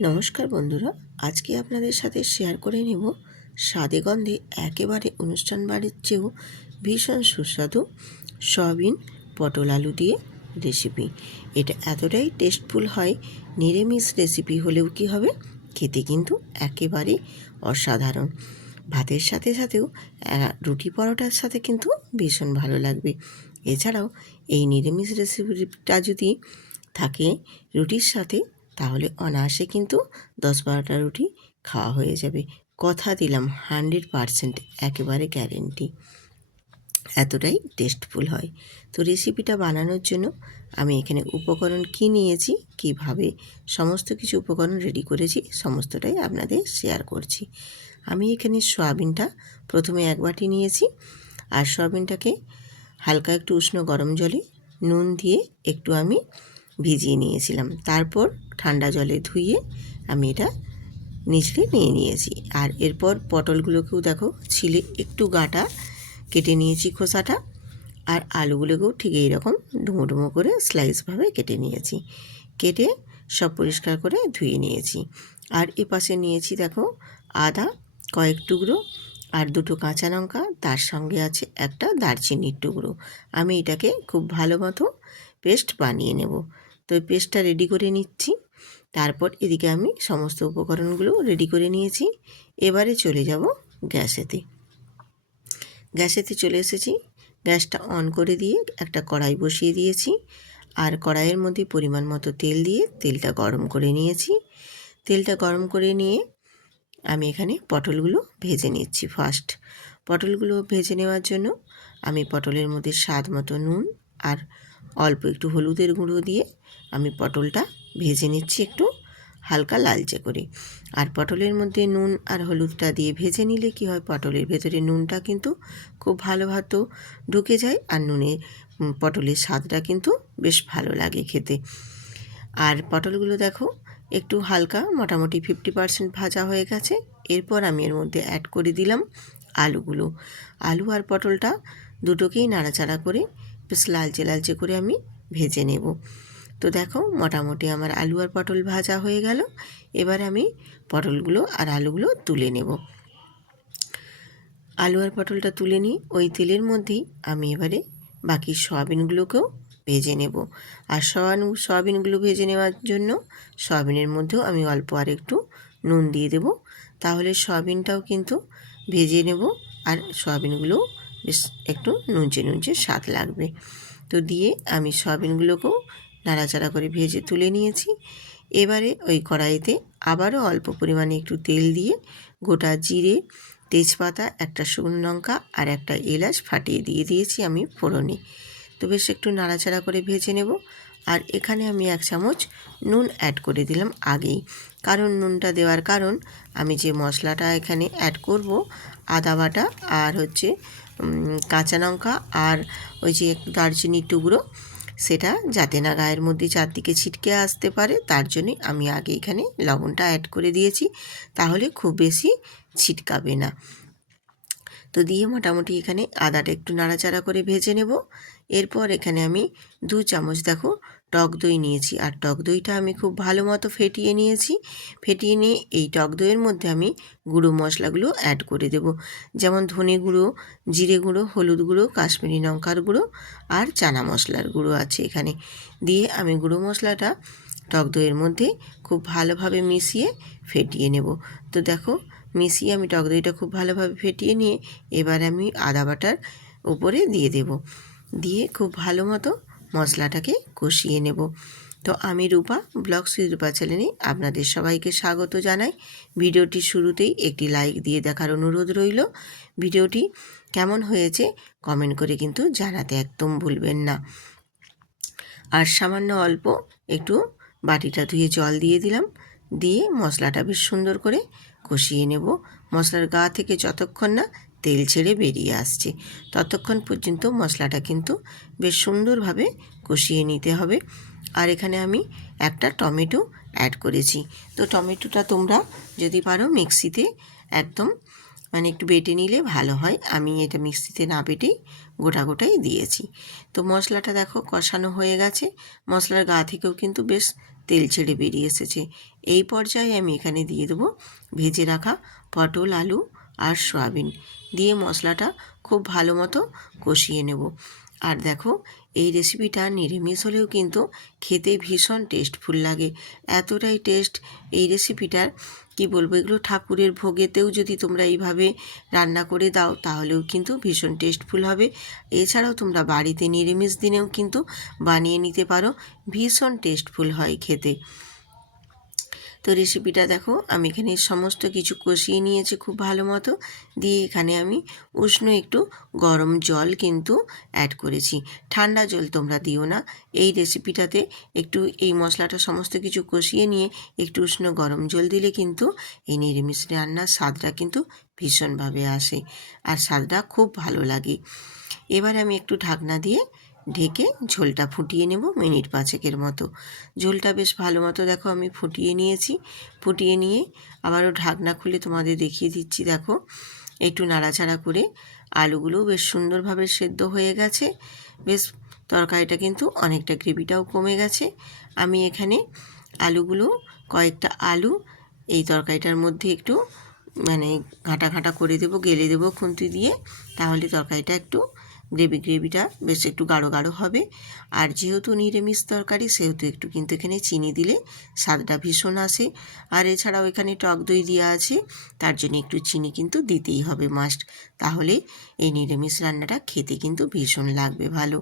নমস্কার বন্ধুরা, আজকে আপনাদের সাথে শেয়ার করে নেব স্বাদে গন্ধে একেবারে অনুষ্ঠান বাড়ির চেয়েও ভীষণ সুস্বাদু সয়াবিন পটল আলু দিয়ে রেসিপি এটা এতটাই টেস্টফুল হয়, নিরামিষ রেসিপি হলেও কি হবে? খেতে কিন্তু একেবারে অসাধারণ। ভাতের সাথে সাথেও রুটি পরোটার সাথে কিন্তু ভীষণ ভালো লাগবে। এছাড়াও এই নিরামিষ রেসিপিটা যদি থাকে, রুটির সাথে তাহলে অনায়াসে কিন্তু দশ বারোটা রুটি খাওয়া হয়ে যাবে। কথা দিলাম, হান্ড্রেড পারসেন্ট একেবারে গ্যারেন্টি এতটাই টেস্টফুল হয়। তো রেসিপিটা বানানোর জন্য আমি এখানে উপকরণ কি নিয়েছি, কীভাবে সমস্ত কিছু উপকরণ রেডি করেছি, সমস্তটাই আপনাদের শেয়ার করছি। আমি এখানে সয়াবিনটা প্রথমে এক বাটি নিয়েছি, আর সয়াবিনটাকে হালকা একটু উষ্ণ গরম জলে নুন দিয়ে একটু আমি ভিজিয়ে নিয়েছিলাম। তারপর ঠান্ডা জলে ধুয়ে আমি এটা নিচড়ে নিয়ে নিয়েছি। আর এরপর পটলগুলোকেও দেখো, ছিলে একটু গাটা কেটে নিয়েছি খোসাটা। আর আলুগুলোকেও ঠিক এইরকম ডুমো ডুমো করে স্লাইসভাবে কেটে নিয়েছি। কেটে সব পরিষ্কার করে ধুয়ে নিয়েছি। আর এপাশে নিয়েছি দেখো আদা, কয়েক টুকরো আর দুটো কাঁচা লঙ্কা। তার সঙ্গে আছে একটা দারচিনির টুকরো। আমি এটাকে খুব ভালো মতো পেস্ট বানিয়ে নেব। তো পেস্টটা রেডি করে নিচ্ছি। তারপর এদিকে আমি সমস্ত উপকরণগুলো রেডি করে নিয়েছি। এবারে চলে যাব গ্যাসেতে। গ্যাসেতে চলে এসেছি। গ্যাসটা অন করে দিয়ে একটা কড়াই বসিয়ে দিয়েছি। আর কড়াইয়ের মধ্যে পরিমাণ মতো তেল দিয়ে তেলটা গরম করে নিয়েছি। তেলটা গরম করে নিয়ে আমি এখানে পটলগুলো ভেজে নিচ্ছি ফার্স্ট পটলগুলো ভেজে নেওয়ার জন্য আমি পটলের মধ্যে স্বাদ মতো নুন আর অল্প একটু হলুদের গুঁড়ো দিয়ে আমি পটলটা ভেজে নিচ্ছি একটু হালকা লালচে করে। আর পটলের মধ্যে নুন আর হলুদটা দিয়ে ভেজে নিলে কি হয়, পটলের ভেতরে নুনটা কিন্তু খুব ভালো ভাতো ঢুকে যায় আর নুনে পটলের স্বাদটা কিন্তু বেশ ভালো লাগে খেতে। আর পটলগুলো দেখো একটু হালকা, মোটামুটি ফিফটি পার্সেন্ট ভাজা হয়ে গেছে। এরপর আমি এর মধ্যে অ্যাড করে দিলাম আলুগুলো। আলু আর পটলটা দুটোকেই নাড়াচাড়া করে বেশ লালচে লালচে করে আমি ভেজে নেব। তো দেখো মোটামুটি আমার আলু আর পটল ভাজা হয়ে গেল। এবার আমি পটলগুলো আর আলুগুলো তুলে নেব। আলু আর পটলটা তুলে নিই। ওই তেলের মধ্যেই আমি এবারে বাকি সয়াবিনগুলোকেও ভেজে নেব। আর সয়ান, সয়াবিনগুলো ভেজে নেওয়ার জন্য সয়াবিনের মধ্যেও আমি অল্প আর একটু নুন দিয়ে দেব। তাহলে সয়াবিনটাও কিন্তু ভেজে নেব আর সয়াবিনগুলো বেশ একটু নুনচে নুনচে স্বাদ লাগবে। তো দিয়ে আমি সয়াবিনগুলোকেও নাড়াচাড়া করে ভেজে তুলে নিয়েছি। এবারে ওই কড়াইতে আবারও অল্প পরিমাণে একটু তেল দিয়ে গোটা জিরে, তেজপাতা, একটা শুকনো লঙ্কা আর একটা এলাচ ফাটিয়ে দিয়ে দিয়েছি আমি ফোড়নে। তো বেশ একটু নাড়াচাড়া করে ভেজে নেব। আর এখানে আমি এক চামচ নুন অ্যাড করে দিলাম আগেই। কারণ নুনটা দেওয়ার কারণ আমি যে মশলাটা এখানে অ্যাড করব, আদা বাটা আর হচ্ছে কাঁচা লঙ্কা আর ওই যে দারচিনির টুকরো সেটা যাতে না গায়ের মধ্যে চারদিকে ছিটকে আসতে পারে, তার জন্যই আমি আগে এখানে লবণটা অ্যাড করে দিয়েছি। তাহলে খুব বেশি ছিটকাবে না। তো দিয়ে মোটামুটি এখানে আদাটা একটু নাড়াচাড়া করে ভেজে নেব। এরপর এখানে আমি দু চামচ, দেখো টক দই নিয়েছি। আর টক দইটা আমি খুব ভালো মতো ফেটিয়ে নিয়েছি। ফেটিয়ে নিয়ে এই টক দইয়ের মধ্যে আমি গুঁড়ো মশলাগুলো অ্যাড করে দেব। যেমন ধনে গুঁড়ো, জিরে গুঁড়ো, হলুদ গুঁড়ো, কাশ্মীরি লঙ্কার গুঁড়ো আর চানা মশলার গুঁড়ো আছে এখানে। দিয়ে আমি গুঁড়ো মশলাটা টক দইয়ের মধ্যে খুব ভালোভাবে মিশিয়ে ফেটিয়ে নেব। তো দেখো, মিশিয়ে আমি টক দইটা খুব ভালোভাবে ফেটিয়ে নিয়ে এবার আমি আদা বাটার উপরে দিয়ে দেব। দিয়ে খুব ভালো মতো মশলাটাকে কষিয়ে নেব। তো আমি রূপা, ব্লগ রূপা চ্যানেলে আপনাদের সবাইকে স্বাগত জানাই। ভিডিওটি শুরুতেই একটি লাইক দিয়ে দেখার অনুরোধ রইল। ভিডিওটি কেমন হয়েছে কমেন্ট করে কিন্তু জানাতে একদম ভুলবেন না। আর সামান্য অল্প একটু বাটিটা ধুয়ে জল দিয়ে দিলাম। দিয়ে মশলাটা বেশ সুন্দর করে কষিয়ে নেব। মশলার গা থেকে যতক্ষণ না তেল ছেড়ে বেরিয়ে আসছে। ততক্ষণ পর্যন্ত মশলাটা কিন্তু বেশ সুন্দরভাবে কষিয়ে নিতে হবে। আর এখানে আমি একটা টমেটো অ্যাড করেছি। তো টমেটোটা তোমরা যদি পারো মিক্সিতে একদম মানে একটু বেটে নিলে ভালো হয়। আমি এটা মিক্সিতে না বেটেই গোটা গোটাই দিয়েছি। তো মশলাটা দেখো কষানো হয়ে গেছে। মশলার গা থেকেও কিন্তু বেশ তেল ছেড়ে বেরিয়ে এসেছে। এই পর্যায়ে আমি এখানে দিয়ে দেবো ভেজে রাখা পটল, আলু আর সয়াবিন দিয়ে মশলাটা খুব ভালো মতো কষিয়ে নেব। আর দেখো, এই রেসিপিটা নিরামিষ হলেও কিন্তু খেতে ভীষণ টেস্টফুল লাগে। এতটাই টেস্ট এই রেসিপিটার কি বলব, এগুলো ঠাকুরের ভোগেতেও যদি তোমরা এইভাবে রান্না করে দাও, তাহলেও কিন্তু ভীষণ টেস্টফুল হবে। এছাড়াও তোমরা বাড়িতে নিরামিষ দিনেও কিন্তু বানিয়ে নিতে পারো। ভীষণ টেস্টফুল হয় খেতে। তো রেসিপিটা দেখো, আমি এখানে সমস্ত কিছু কষিয়ে নিয়েছি খুব ভালো মতো। দিয়ে এখানে আমি উষ্ণ একটু গরম জল কিন্তু অ্যাড করেছি। ঠান্ডা জল তোমরা দিও না। এই রেসিপিটাতে একটু এই মশলাটা সমস্ত কিছু কষিয়ে নিয়ে একটু উষ্ণ গরম জল দিলে কিন্তু এই নিরামিষ রান্নার স্বাদটা কিন্তু ভীষণভাবে আসে। আর স্বাদটা খুব ভালো লাগে। এবার আমি একটু ঢাকনা দিয়ে ঢেকে ঝোলটা ফুটিয়ে নেব মিনিট পাঁচেকের মতো। ঝোলটা বেশ ভালো মতো দেখো আমি ফুটিয়ে নিয়েছি। ফুটিয়ে নিয়ে আবারও ঢাকনা খুলে তোমাদের দেখিয়ে দিচ্ছি দেখো। একটু নাড়াচাড়া করে আলুগুলো বেশ সুন্দরভাবে সেদ্ধ হয়ে গেছে। বেশ তরকারিটা কিন্তু অনেকটা গ্রেভিটাও কমে গেছে। আমি এখানে আলুগুলো, কয়েকটা আলু এই তরকারিটার মধ্যে একটু মানে ঘাঁটা ঘাঁটা করে দেবো, গেলে দেবো খুন্তি দিয়ে। তাহলে তরকারিটা একটু গ্রেভি, গ্রেভিটা বেশ একটু গাঢ় গাঢ় হবে। আর যেহেতু নিরামিষ তরকারি, সেহেতু একটু কিন্তু এখানে চিনি দিলে স্বাদটা ভীষণ আসে। আর এছাড়াও এখানে টক দই দেওয়া আছে, তার জন্য একটু চিনি কিন্তু দিতেই হবে মাস্ট তাহলে এই নিরামিষ রান্নাটা খেতে কিন্তু ভীষণ লাগবে ভালো।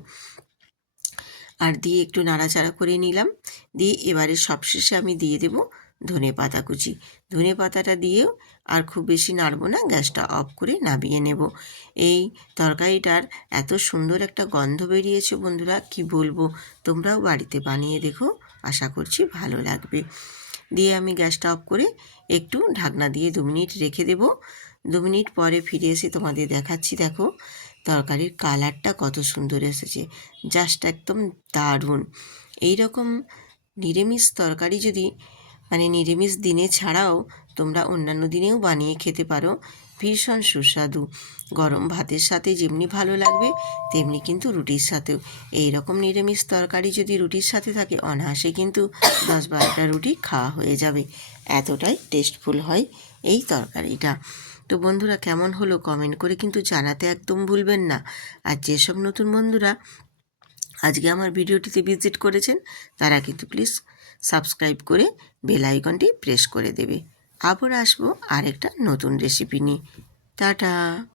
আর দিয়ে একটু নাড়াচাড়া করে নিলাম। দিয়ে এবারে সবশেষে আমি দিয়ে দেবো ধনে পাতা কুচি। ধনে পাতাটা দিয়েও আর খুব বেশি নাড়বো না, গ্যাসটা অফ করে নামিয়ে নেব। এই তরকারিটার এত সুন্দর একটা গন্ধ বেরিয়েছে বন্ধুরা, কি বলব? তোমরাও বাড়িতে বানিয়ে দেখো, আশা করছি ভালো লাগবে। দিয়ে আমি গ্যাসটা অফ করে একটু ঢাকনা দিয়ে দু মিনিট রেখে দেব। দু মিনিট পরে ফিরে এসে তোমাদের দেখাচ্ছি, দেখো তরকারির কালারটা কত সুন্দর এসেছে। জাস্ট একদম দারুণ। এই রকম নিরামিষ তরকারি যদি মানে নিরামিষ দিনে ছাড়াও তোমরা অন্যান্য দিনেও বানিয়ে খেতে পারো। ভীষণ সুস্বাদু। গরম ভাতের সাথে যেমনি ভালো লাগবে, তেমনি কিন্তু রুটির সাথেও। এই রকম নিরামিষ তরকারি যদি রুটির সাথে থাকে, অনায়াসে কিন্তু দশ বারোটা রুটি খাওয়া হয়ে যাবে। এতটাই টেস্টফুল হয় এই তরকারিটা। তো বন্ধুরা, কেমন হলো কমেন্ট করে কিন্তু জানাতে একদম ভুলবেন না। আর যেসব নতুন বন্ধুরা আজকে আমার ভিডিওটিতে ভিজিট করেছেন, তারা কিন্তু প্লিজ সাবস্ক্রাইব করে বেল আইকনটি প্রেস করে দেবে। আবার আসব আরেকটা নতুন রেসিপি নিয়ে। টাটা!